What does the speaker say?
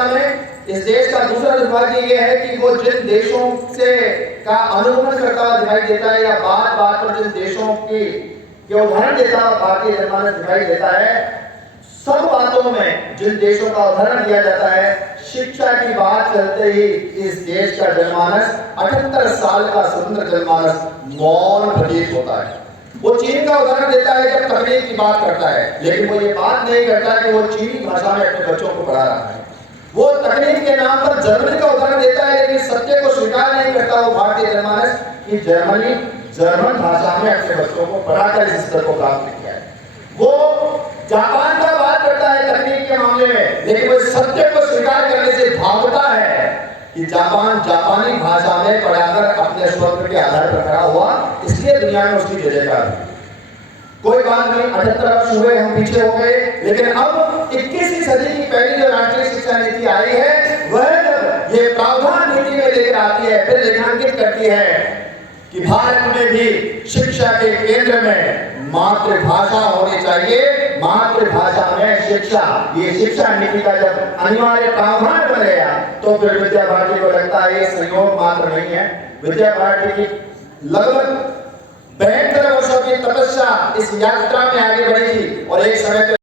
अवस्था में इस देश का दूसरा दुर्भाग्य यह है कि वो जिन देशों से का अनुगमन करता हुआ दिखाई देता है या बात बात पर जिन देशों की जो उदाहरण देता हुआ भारतीय जनमानस दिखाई देता है, सब बातों में जिन देशों का उदाहरण दिया जाता है, शिक्षा की बात चलते ही इस देश का जनमानस 78 साल का स्वतंत्र जनमानस मौन प्रतीत होता है। वो चीन का उदाहरण देता है जब तकनीक की बात करता है, लेकिन वो ये बात नहीं करता कि वो चीनी भाषा में अपने बच्चों को पढ़ा रहा है। वो तकनीक के नाम पर जर्मनी का उदाहरण देता है, लेकिन सत्य को स्वीकार नहीं करता वो भारतीय जनमानस कि जर्मनी जर्मन भाषा में अपने बच्चों को पढ़ाकर इस स्तर को प्राप्त किया है। वो जापान का बात करता है तकनीक के मामले में, लेकिन वो सत्य को स्वीकार करने से भागता है कि जापान जापानी भाषा में पढ़ाकर अपने स्वतंत्र के आधार पर खड़ा हुआ, इसलिए दुनिया में उसकी जय जयकार। कोई बात नहीं, 78 वर्ष हुए, हम पीछे हो गए, लेकिन अब 21वीं सदी की पहली जो राष्ट्रीय शिक्षा नीति आई है, वह जब ये प्रावधान नीति में लेकर आती है, फिर रेखांकित करती है कि भारत में भी शिक्षा के केंद्र में मातृभाषा होनी चाहिए। मातृभाषा में शिक्षा, ये शिक्षा नीति का जब अनिवार्य प्रावधान बन गया तो फिर विद्या भारती को लगता है ये संयोग मात्र नहीं है। विद्या भारती की लगभग 72 वर्षों की तपस्या इस यात्रा में आगे बढ़ी थी और एक समय